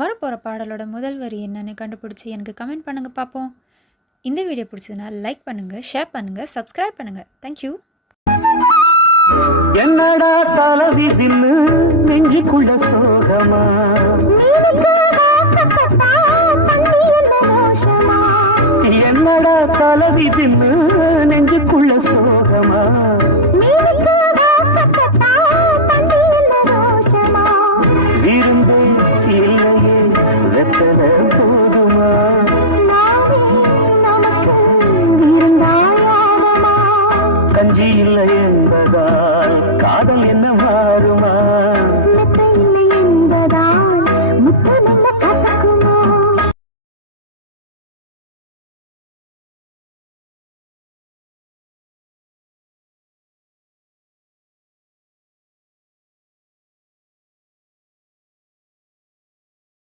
வரப்போகிற பாடலோட முதல் வரி என்னன்னு கண்டுபிடிச்சி எனக்கு கமெண்ட் பண்ணுங்கள் பார்ப்போம். இந்த வீடியோ பிடிச்சதுன்னா லைக் பண்ணுங்கள், ஷேர் பண்ணுங்கள், சப்ஸ்கிரைப் பண்ணுங்கள். தேங்க்யூ. என்னடா தலவிதின்னு நெஞ்சுக்குள்ள சோகமா